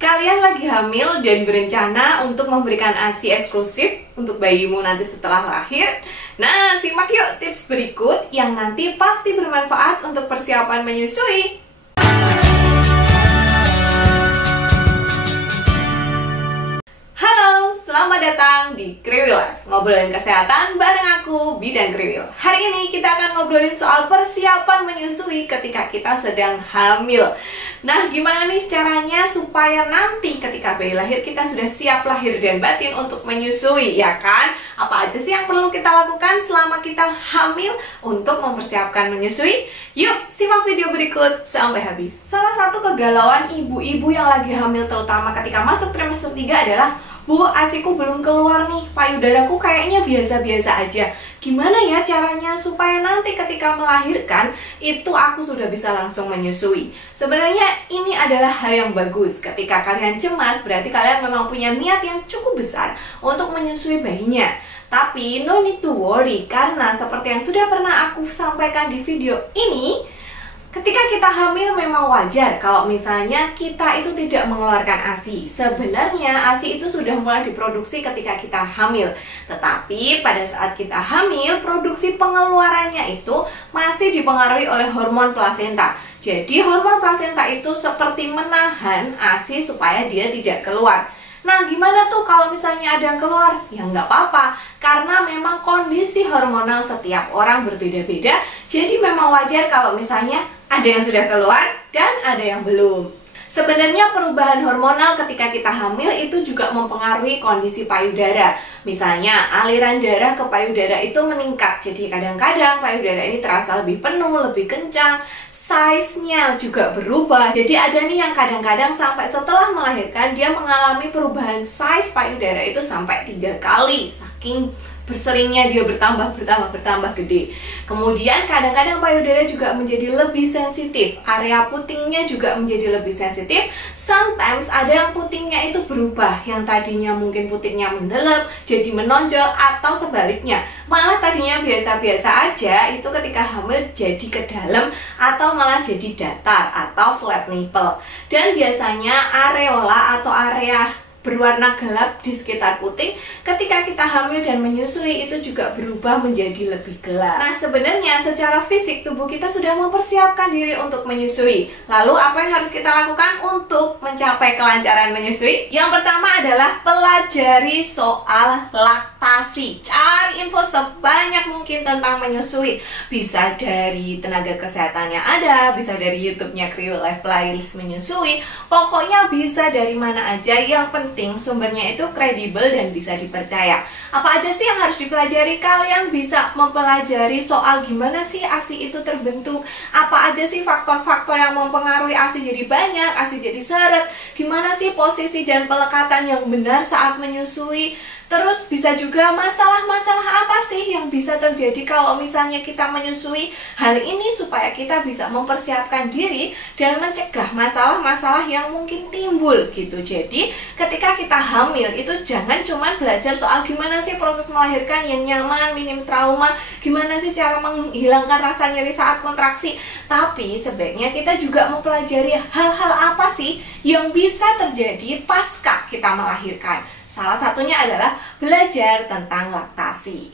Kalian lagi hamil dan berencana untuk memberikan ASI eksklusif untuk bayimu nanti setelah lahir? Nah, simak yuk tips berikut yang nanti pasti bermanfaat untuk persiapan menyusui. Halo, selamat datang di Kriwil Life, ngobrolin kesehatan bareng aku, Bidan Kriwil. Hari ini kita akan ngobrolin soal persiapan menyusui ketika kita sedang hamil. Nah, gimana nih caranya supaya nanti ketika bayi lahir kita sudah siap lahir dan batin untuk menyusui, ya kan? Apa aja sih yang perlu kita lakukan selama kita hamil untuk mempersiapkan menyusui? Yuk, simak video berikut sampai habis. Salah satu kegalauan ibu-ibu yang lagi hamil terutama ketika masuk trimester 3 adalah, Bu, ASIku belum keluar nih, payudaraku kayaknya biasa-biasa aja. Gimana ya caranya supaya nanti ketika melahirkan itu aku sudah bisa langsung menyusui? Sebenarnya ini adalah hal yang bagus. Ketika kalian cemas, berarti kalian memang punya niat yang cukup besar untuk menyusui bayinya. Tapi no need to worry, karena seperti yang sudah pernah aku sampaikan di video ini, ketika kita hamil memang wajar kalau misalnya kita itu tidak mengeluarkan ASI. Sebenarnya ASI itu sudah mulai diproduksi ketika kita hamil. Tetapi pada saat kita hamil, produksi pengeluarannya itu masih dipengaruhi oleh hormon plasenta. Jadi hormon plasenta itu seperti menahan ASI supaya dia tidak keluar. Nah, gimana tuh kalau misalnya ada yang keluar? Ya nggak apa-apa, karena memang kondisi hormonal setiap orang berbeda-beda. Jadi memang wajar kalau misalnya ada yang sudah keluar dan ada yang belum. Sebenarnya perubahan hormonal ketika kita hamil itu juga mempengaruhi kondisi payudara. Misalnya aliran darah ke payudara itu meningkat. Jadi kadang-kadang payudara ini terasa lebih penuh, lebih kencang. Size-nya juga berubah. Jadi ada nih yang kadang-kadang sampai setelah melahirkan dia mengalami perubahan size payudara itu sampai 3 kali. Saking berseringnya dia bertambah gede. Kemudian kadang-kadang payudara juga menjadi lebih sensitif. Area putingnya juga menjadi lebih sensitif. Sometimes ada yang putingnya itu berubah. Yang tadinya mungkin putingnya mendelep jadi menonjol, atau sebaliknya. Malah tadinya biasa-biasa aja, itu ketika hamil jadi ke dalam atau malah jadi datar atau flat nipple. Dan biasanya areola atau area berwarna gelap di sekitar puting ketika kita hamil dan menyusui itu juga berubah menjadi lebih gelap. Nah, sebenarnya secara fisik tubuh kita sudah mempersiapkan diri untuk menyusui. Lalu apa yang harus kita lakukan untuk mencapai kelancaran menyusui? Yang pertama adalah pelajari soal laktasi. Cari info sebanyak mungkin tentang menyusui. Bisa dari tenaga kesehatannya ada, bisa dari YouTube-nya Kriwil Life Playlist menyusui. Pokoknya bisa dari mana aja, yang penting sumbernya itu kredibel dan bisa dipercaya. Apa aja sih yang harus dipelajari? Kalian bisa mempelajari soal gimana sih ASI itu terbentuk, apa aja sih faktor-faktor yang mempengaruhi ASI jadi banyak, ASI jadi seret, gimana sih posisi dan pelekatan yang benar saat menyusui. Terus bisa juga masalah-masalah apa sih yang bisa terjadi kalau misalnya kita menyusui. Hal ini supaya kita bisa mempersiapkan diri dan mencegah masalah-masalah yang mungkin timbul gitu. Jadi ketika kita hamil itu jangan cuma belajar soal gimana sih proses melahirkan yang nyaman, minim trauma, gimana sih cara menghilangkan rasa nyeri saat kontraksi. Tapi sebaiknya kita juga mempelajari hal-hal apa sih yang bisa terjadi pasca kita melahirkan. Salah satunya adalah belajar tentang laktasi.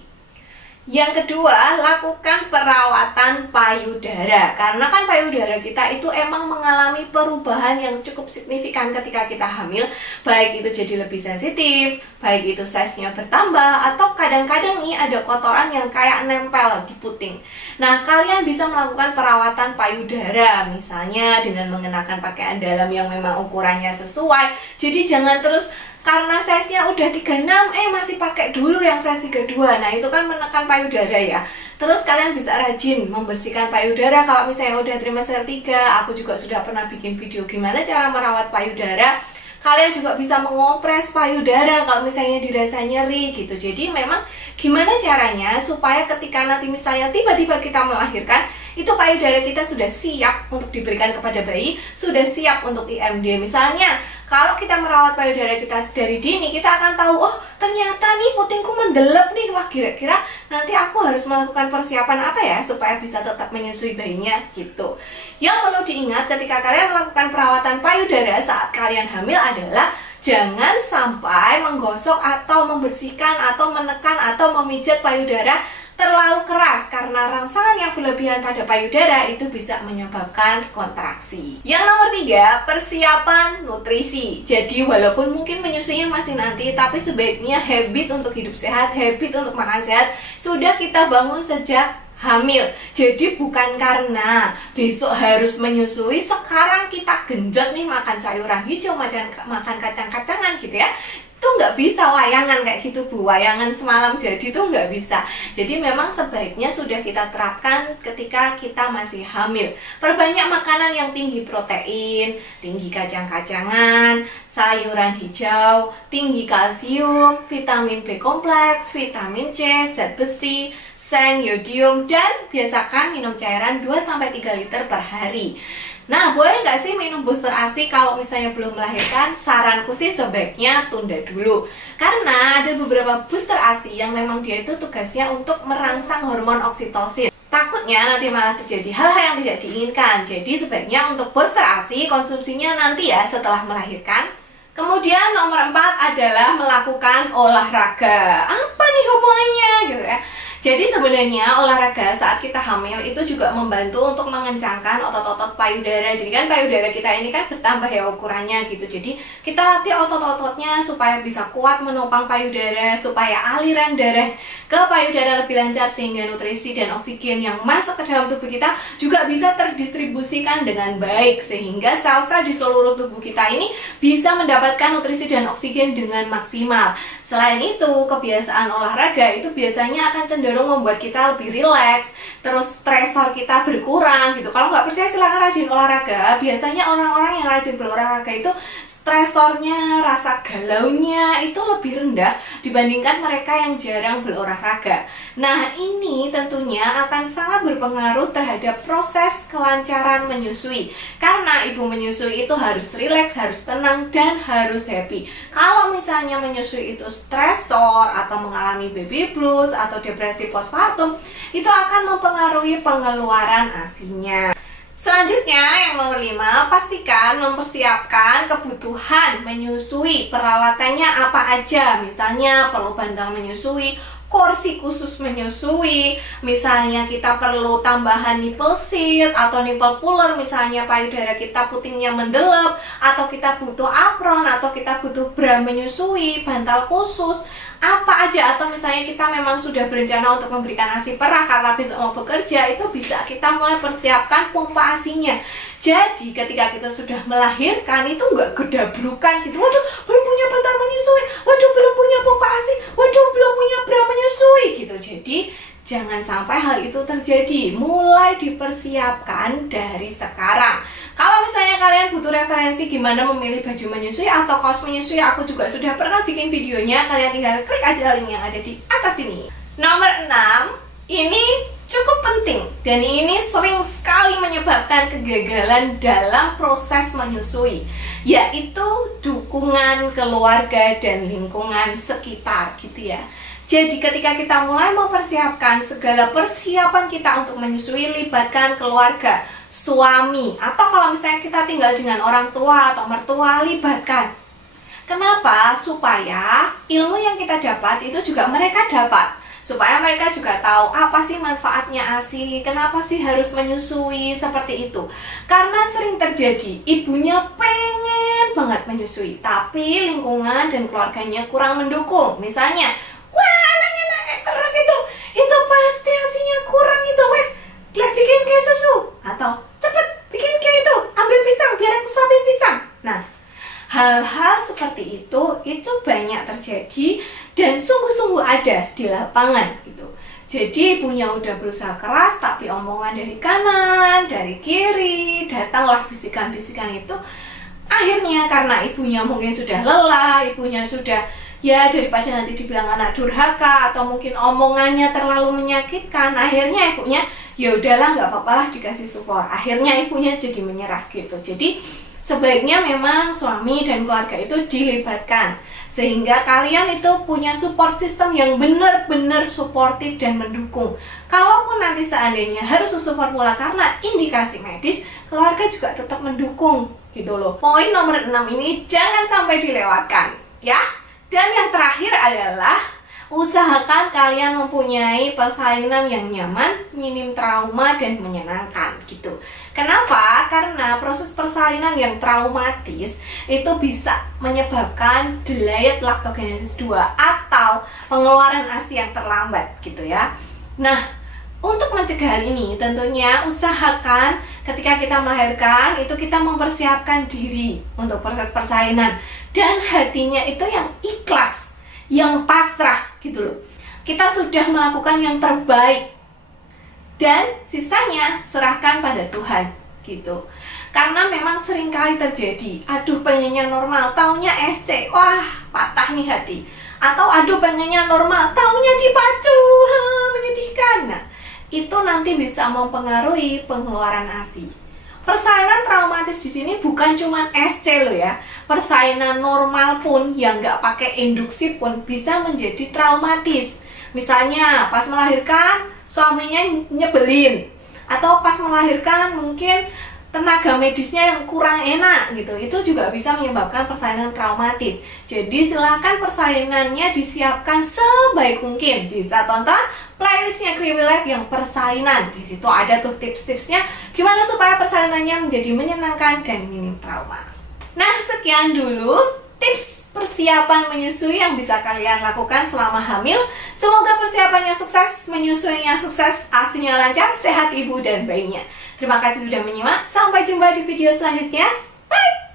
Yang kedua, lakukan perawatan payudara. Karena kan payudara kita itu emang mengalami perubahan yang cukup signifikan ketika kita hamil. Baik itu jadi lebih sensitif, baik itu size-nya bertambah, atau kadang-kadang nih ada kotoran yang kayak nempel di puting. Nah, kalian bisa melakukan perawatan payudara, misalnya dengan mengenakan pakaian dalam yang memang ukurannya sesuai. Jadi jangan terus karena size-nya udah 36, masih pakai dulu yang size 32. Nah, itu kan menekan payudara ya. Terus kalian bisa rajin membersihkan payudara. Kalau misalnya udah trimester 3, aku juga sudah pernah bikin video gimana cara merawat payudara. Kalian juga bisa mengopres payudara kalau misalnya dirasa nyeri gitu. Jadi memang gimana caranya supaya ketika nanti misalnya tiba-tiba kita melahirkan, itu payudara kita sudah siap untuk diberikan kepada bayi, sudah siap untuk IMD. Misalnya Kalau kita merawat payudara kita dari dini, kita akan tahu, oh ternyata nih putingku mendelep nih, wah kira-kira nanti aku harus melakukan persiapan apa ya supaya bisa tetap menyusui bayinya gitu. Yang perlu diingat ketika kalian melakukan perawatan payudara saat kalian hamil adalah jangan sampai menggosok atau membersihkan atau menekan atau memijat payudara terlalu keras, karena rangsangan yang berlebihan pada payudara itu bisa menyebabkan kontraksi. Yang nomor 3, persiapan nutrisi. Jadi walaupun mungkin menyusuinya masih nanti, tapi sebaiknya habit untuk hidup sehat, habit untuk makan sehat sudah kita bangun sejak hamil. Jadi bukan karena besok harus menyusui, sekarang kita genjot nih makan sayuran hijau, makan kacang-kacangan gitu ya. Itu nggak bisa wayangan kayak gitu Bu, wayangan semalam jadi tuh nggak bisa. Jadi memang sebaiknya sudah kita terapkan ketika kita masih hamil. Perbanyak makanan yang tinggi protein, tinggi kacang-kacangan, sayuran hijau, tinggi kalsium, vitamin B kompleks, vitamin C, zat besi, seng, yodium, dan biasakan minum cairan 2-3 liter per hari. Nah, boleh nggak sih minum booster ASI kalau misalnya belum melahirkan? Saranku sih sebaiknya tunda dulu. Karena ada beberapa booster ASI yang memang dia itu tugasnya untuk merangsang hormon oksitosin. Takutnya nanti malah terjadi hal-hal yang tidak diinginkan. Jadi sebaiknya untuk booster ASI konsumsinya nanti ya setelah melahirkan. Kemudian nomor 4 adalah melakukan olahraga. Apa nih hubungannya gitu ya? Jadi sebenarnya olahraga saat kita hamil itu juga membantu untuk mengencangkan otot-otot payudara. Jadi kan payudara kita ini kan bertambah ya ukurannya gitu. Jadi kita latih otot-ototnya supaya bisa kuat menopang payudara, supaya aliran darah ke payudara lebih lancar, sehingga nutrisi dan oksigen yang masuk ke dalam tubuh kita juga bisa terdistribusikan dengan baik, sehingga sel-sel di seluruh tubuh kita ini bisa mendapatkan nutrisi dan oksigen dengan maksimal. Selain itu, kebiasaan olahraga itu biasanya akan cenderung membuat kita lebih rileks, terus stresor kita berkurang gitu. Kalau nggak percaya silahkan rajin olahraga. Biasanya orang-orang yang rajin berolahraga itu stresornya, rasa galaunya itu lebih rendah dibandingkan mereka yang jarang berolahraga. Nah, ini tentunya akan sangat berpengaruh terhadap proses kelancaran menyusui. Karena ibu menyusui itu harus rileks, harus tenang, dan harus happy. Kalau misalnya menyusui itu stresor atau mengalami baby blues atau depresi postpartum, itu akan mempengaruhi pengeluaran ASI-nya. Selanjutnya yang nomor 5, pastikan mempersiapkan kebutuhan menyusui. Peralatannya apa aja? Misalnya perlu bantal menyusui, kursi khusus menyusui, misalnya kita perlu tambahan nipple seat atau nipple puller, misalnya payudara kita putingnya mendelep, atau kita butuh apron, atau kita butuh bra menyusui, bantal khusus, apa aja. Atau misalnya kita memang sudah berencana untuk memberikan ASI perah karena besok mau bekerja, itu bisa kita mulai persiapkan pompa ASInya. Jadi ketika kita sudah melahirkan itu nggak gedabrukan gitu, waduh belum punya bantal menyusui, waduh belum punya pompa ASI, waduh belum punya bra menyusui gitu. Jadi jangan sampai hal itu terjadi, mulai dipersiapkan dari sekarang. Kalau misalnya kalian butuh referensi gimana memilih baju menyusui atau kaos menyusui, aku juga sudah pernah bikin videonya, kalian tinggal klik aja link yang ada di atas ini. Nomor 6, ini cukup penting dan ini sering sekali menyebabkan kegagalan dalam proses menyusui, yaitu dukungan keluarga dan lingkungan sekitar gitu ya. Jadi ketika kita mulai mempersiapkan segala persiapan kita untuk menyusui, libatkan keluarga, suami, atau kalau misalnya kita tinggal dengan orang tua atau mertua, libatkan. Kenapa? Supaya ilmu yang kita dapat itu juga mereka dapat. Supaya mereka juga tahu apa sih manfaatnya ASI, kenapa sih harus menyusui, seperti itu. Karena sering terjadi, ibunya pengen banget menyusui, tapi lingkungan dan keluarganya kurang mendukung. Misalnya, wah anaknya nangis terus itu pasti ASInya kurang itu, wes, dia bikin kayak susu. Atau, cepet, bikin kayak itu, ambil pisang, biar aku suapin pisang. Nah, hal-hal seperti itu banyak terjadi dan sungguh-sungguh ada di lapangan gitu. Jadi ibunya udah berusaha keras, tapi omongan dari kanan, dari kiri, datanglah bisikan-bisikan itu. Akhirnya karena ibunya mungkin sudah lelah, ibunya sudah ya daripada nanti dibilang anak durhaka atau mungkin omongannya terlalu menyakitkan, akhirnya ibunya ya udahlah nggak apa-apa dikasih support. Akhirnya ibunya jadi menyerah gitu. Jadi sebaiknya memang suami dan keluarga itu dilibatkan, sehingga kalian itu punya support system yang benar-benar suportif dan mendukung. Kalaupun nanti seandainya harus susu formula karena indikasi medis, keluarga juga tetap mendukung gitu loh. Poin nomor 6 ini jangan sampai dilewatkan ya. Dan yang terakhir adalah usahakan kalian mempunyai persalinan yang nyaman, minim trauma, dan menyenangkan gitu. Kenapa? Karena proses persalinan yang traumatis itu bisa menyebabkan delayed lactogenesis 2 atau pengeluaran ASI yang terlambat gitu ya. Nah, untuk mencegah hal ini tentunya usahakan ketika kita melahirkan itu kita mempersiapkan diri untuk proses persalinan dan hatinya itu yang ikhlas, yang pasrah gitu loh. Kita sudah melakukan yang terbaik dan sisanya serahkan pada Tuhan gitu. Karena memang seringkali terjadi, aduh pengennya normal, taunya SC, wah patah nih hati. Atau aduh pengennya normal, taunya dipacu, menyedihkan. Nah, itu nanti bisa mempengaruhi pengeluaran ASI. Persalinan traumatis di sini bukan cuma SC loh ya. Persalinan normal pun yang nggak pakai induksi pun bisa menjadi traumatis. Misalnya pas melahirkan suaminya nyebelin, atau pas melahirkan mungkin tenaga medisnya yang kurang enak gitu. Itu juga bisa menyebabkan persalinan traumatis. Jadi silakan persalinannya disiapkan sebaik mungkin. Bisa tonton playlistnya Kriwi Life yang persalinan. Di situ ada tuh tips-tipsnya gimana supaya persalinannya menjadi menyenangkan dan minim trauma. Nah, sekian dulu tips persiapan menyusui yang bisa kalian lakukan selama hamil. Semoga persiapannya sukses, menyusuinya sukses, ASINya lancar, sehat ibu dan bayinya. Terima kasih sudah menyimak. Sampai jumpa di video selanjutnya. Bye!